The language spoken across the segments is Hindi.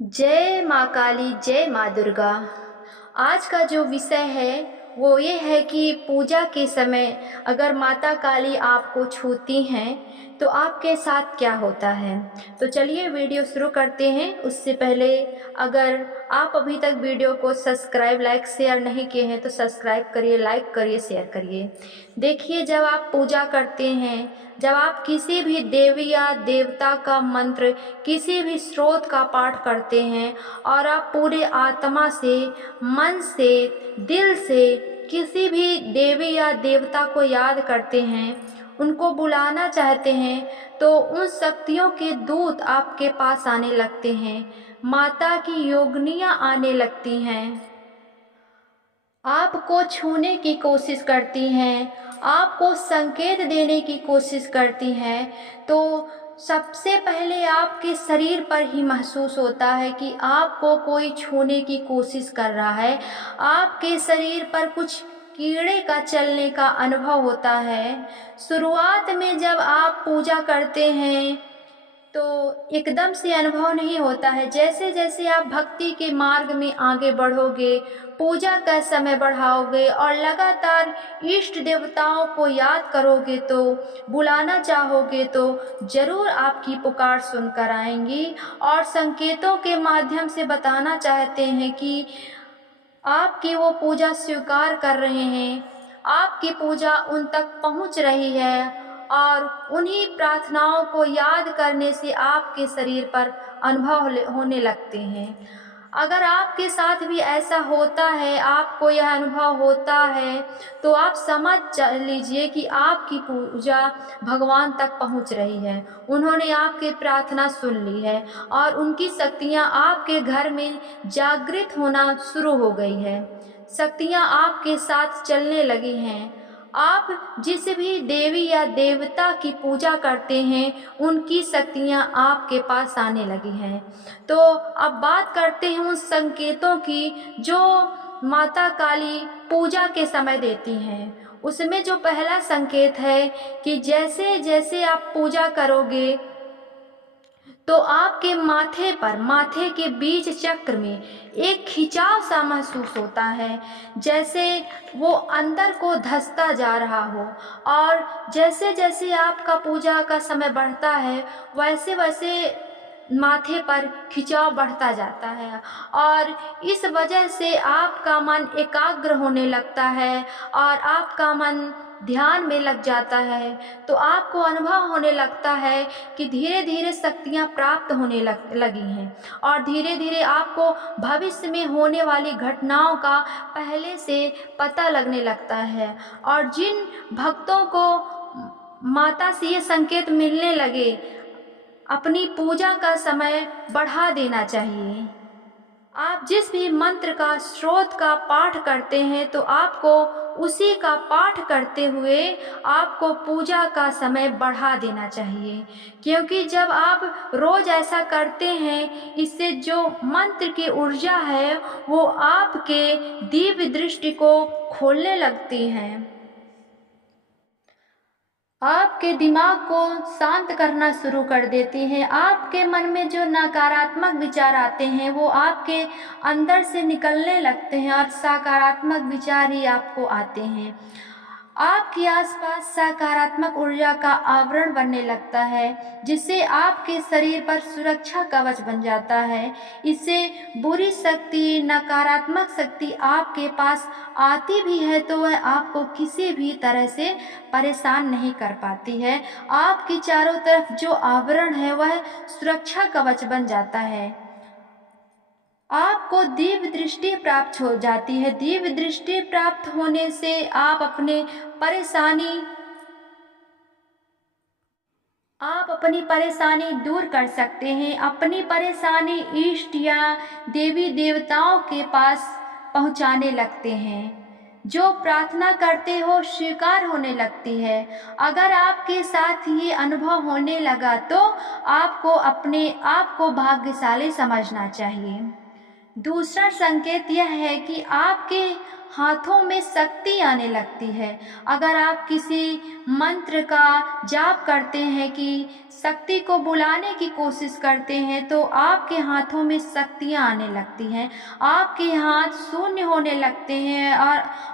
जय माँ काली, जय माँ दुर्गा। आज का जो विषय है वो ये है कि पूजा के समय अगर माता काली आपको छूती हैं तो आपके साथ क्या होता है। तो चलिए वीडियो शुरू करते हैं। उससे पहले अगर आप अभी तक वीडियो को सब्सक्राइब, लाइक, शेयर नहीं किए हैं तो सब्सक्राइब करिए, लाइक करिए, शेयर करिए। देखिए, जब आप पूजा करते हैं, जब आप किसी भी देवी या देवता का मंत्र, किसी भी स्रोत का पाठ करते हैं और आप पूरे आत्मा से, मन से, दिल से किसी भी देवी या देवता को याद करते हैं, उनको बुलाना चाहते हैं, तो उन शक्तियों के दूत आपके पास आने लगते हैं। माता की योगिनियाँ आने लगती हैं, आपको छूने की कोशिश करती हैं, आपको संकेत देने की कोशिश करती हैं। तो सबसे पहले आपके शरीर पर ही महसूस होता है कि आपको कोई छूने की कोशिश कर रहा है। आपके शरीर पर कुछ कीड़े का चलने का अनुभव होता है। शुरुआत में जब आप पूजा करते हैं तो एकदम से अनुभव नहीं होता है। जैसे जैसे आप भक्ति के मार्ग में आगे बढ़ोगे, पूजा का समय बढ़ाओगे और लगातार इष्ट देवताओं को याद करोगे, तो बुलाना चाहोगे, तो जरूर आपकी पुकार सुनकर आएंगी और संकेतों के माध्यम से बताना चाहते हैं कि आपकी वो पूजा स्वीकार कर रहे हैं, आपकी पूजा उन तक पहुंच रही है और उन्हीं प्रार्थनाओं को याद करने से आपके शरीर पर अनुभव होने लगते हैं। अगर आपके साथ भी ऐसा होता है, आपको यह अनुभव होता है, तो आप समझ लीजिए कि आपकी पूजा भगवान तक पहुंच रही है। उन्होंने आपकी प्रार्थना सुन ली है और उनकी शक्तियां आपके घर में जागृत होना शुरू हो गई है। शक्तियां आपके साथ चलने लगी हैं। आप जिस भी देवी या देवता की पूजा करते हैं, उनकी शक्तियां आपके पास आने लगी हैं। तो अब बात करते हैं उन संकेतों की जो माता काली पूजा के समय देती हैं। उसमें जो पहला संकेत है कि जैसे जैसे आप पूजा करोगे तो आपके माथे पर, माथे के बीच चक्र में एक खिंचाव सा महसूस होता है, जैसे वो अंदर को धंसता जा रहा हो। और जैसे जैसे आपका पूजा का समय बढ़ता है, वैसे वैसे माथे पर खिंचाव बढ़ता जाता है और इस वजह से आपका मन एकाग्र होने लगता है और आपका मन ध्यान में लग जाता है। तो आपको अनुभव होने लगता है कि धीरे धीरे शक्तियाँ प्राप्त होने लगी हैं और धीरे धीरे आपको भविष्य में होने वाली घटनाओं का पहले से पता लगने लगता है। और जिन भक्तों को माता से ये संकेत मिलने लगे, अपनी पूजा का समय बढ़ा देना चाहिए। आप जिस भी मंत्र का, स्रोत का पाठ करते हैं, तो आपको उसी का पाठ करते हुए आपको पूजा का समय बढ़ा देना चाहिए, क्योंकि जब आप रोज ऐसा करते हैं, इससे जो मंत्र की ऊर्जा है वो आपके दिव्य दृष्टि को खोलने लगती है, आपके दिमाग को शांत करना शुरू कर देती हैं। आपके मन में जो नकारात्मक विचार आते हैं वो आपके अंदर से निकलने लगते हैं और सकारात्मक विचार ही आपको आते हैं। आपके आसपास सकारात्मक ऊर्जा का आवरण बनने लगता है, जिससे आपके शरीर पर सुरक्षा कवच बन जाता है। इससे बुरी शक्ति, नकारात्मक शक्ति आपके पास आती भी है तो वह आपको किसी भी तरह से परेशान नहीं कर पाती है। आपके चारों तरफ जो आवरण है वह सुरक्षा कवच बन जाता है। आपको दिव्य दृष्टि प्राप्त हो जाती है। दिव्य दृष्टि प्राप्त होने से आप अपनी परेशानी दूर कर सकते हैं। अपनी परेशानी इष्ट या देवी देवताओं के पास पहुंचाने लगते हैं। जो प्रार्थना करते हो स्वीकार होने लगती है। अगर आपके साथ ये अनुभव होने लगा तो आपको अपने आप को भाग्यशाली समझना चाहिए। दूसरा संकेत यह है कि आपके हाथों में शक्ति आने लगती है। अगर आप किसी मंत्र का जाप करते हैं कि शक्ति को बुलाने की कोशिश करते हैं तो आपके हाथों में शक्तियाँ आने लगती हैं, आपके हाथ शून्य होने लगते हैं।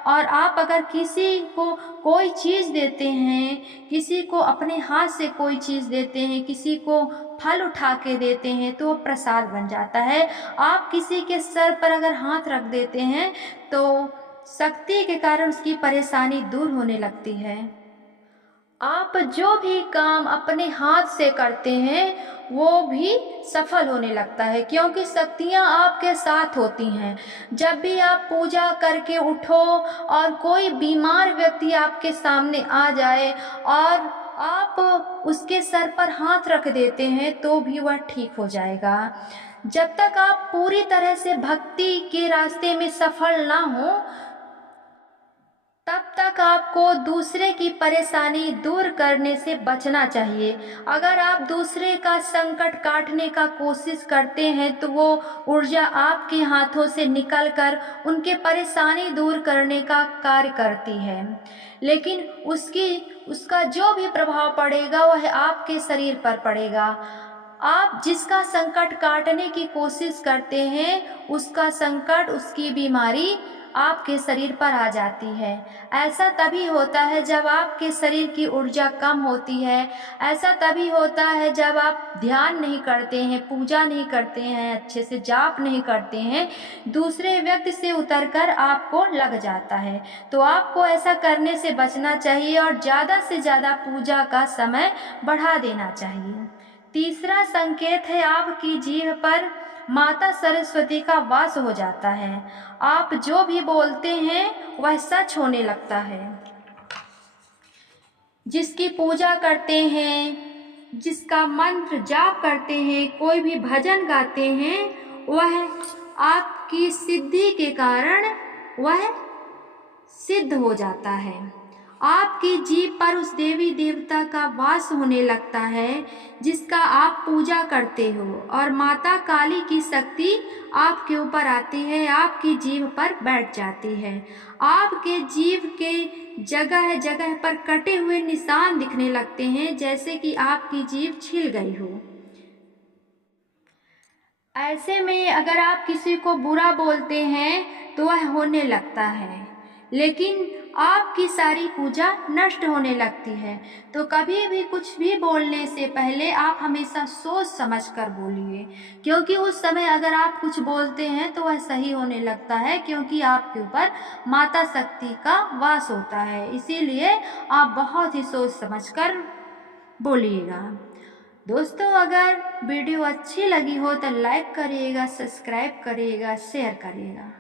और आप अगर किसी को कोई चीज़ देते हैं, किसी को अपने हाथ से कोई चीज़ देते हैं, किसी को फल उठा के देते हैं तो वो प्रसाद बन जाता है। आप किसी के सर पर अगर हाथ रख देते हैं तो शक्ति के कारण उसकी परेशानी दूर होने लगती है। आप जो भी काम अपने हाथ से करते हैं वो भी सफल होने लगता है, क्योंकि शक्तियाँ आपके साथ होती हैं। जब भी आप पूजा करके उठो और कोई बीमार व्यक्ति आपके सामने आ जाए और आप उसके सर पर हाथ रख देते हैं तो भी वह ठीक हो जाएगा। जब तक आप पूरी तरह से भक्ति के रास्ते में सफल ना हो तब तक आपको दूसरे की परेशानी दूर करने से बचना चाहिए। अगर आप दूसरे का संकट काटने का कोशिश करते हैं तो वो ऊर्जा आपके हाथों से निकलकर उनके परेशानी दूर करने का कार्य करती है, लेकिन उसका जो भी प्रभाव पड़ेगा वह आपके शरीर पर पड़ेगा। आप जिसका संकट काटने की कोशिश करते हैं उसका संकट, उसकी बीमारी आपके शरीर पर आ जाती है। ऐसा तभी होता है जब आपके शरीर की ऊर्जा कम होती है। ऐसा तभी होता है जब आप ध्यान नहीं करते हैं, पूजा नहीं करते हैं, अच्छे से जाप नहीं करते हैं, दूसरे व्यक्ति से उतरकर आपको लग जाता है। तो आपको ऐसा करने से बचना चाहिए और ज़्यादा से ज़्यादा पूजा का समय बढ़ा देना चाहिए। तीसरा संकेत है आपकी जीभ पर माता सरस्वती का वास हो जाता है। आप जो भी बोलते हैं वह सच होने लगता है। जिसकी पूजा करते हैं, जिसका मंत्र जाप करते हैं, कोई भी भजन गाते हैं, वह आपकी सिद्धि के कारण वह सिद्ध हो जाता है। आपकी जीभ पर उस देवी देवता का वास होने लगता है जिसका आप पूजा करते हो और माता काली की शक्ति आपके ऊपर आती है, आपकी जीभ पर बैठ जाती है। आपके जीभ के जगह जगह पर कटे हुए निशान दिखने लगते हैं, जैसे कि आपकी जीभ छिल गई हो। ऐसे में अगर आप किसी को बुरा बोलते हैं तो वह होने लगता है, लेकिन आपकी सारी पूजा नष्ट होने लगती है। तो कभी भी कुछ भी बोलने से पहले आप हमेशा सोच समझ कर बोलिए, क्योंकि उस समय अगर आप कुछ बोलते हैं तो वह सही होने लगता है, क्योंकि आपके ऊपर माता शक्ति का वास होता है। इसीलिए आप बहुत ही सोच समझ कर बोलिएगा। दोस्तों, अगर वीडियो अच्छी लगी हो तो लाइक करिएगा, सब्सक्राइब करिएगा, शेयर करिएगा।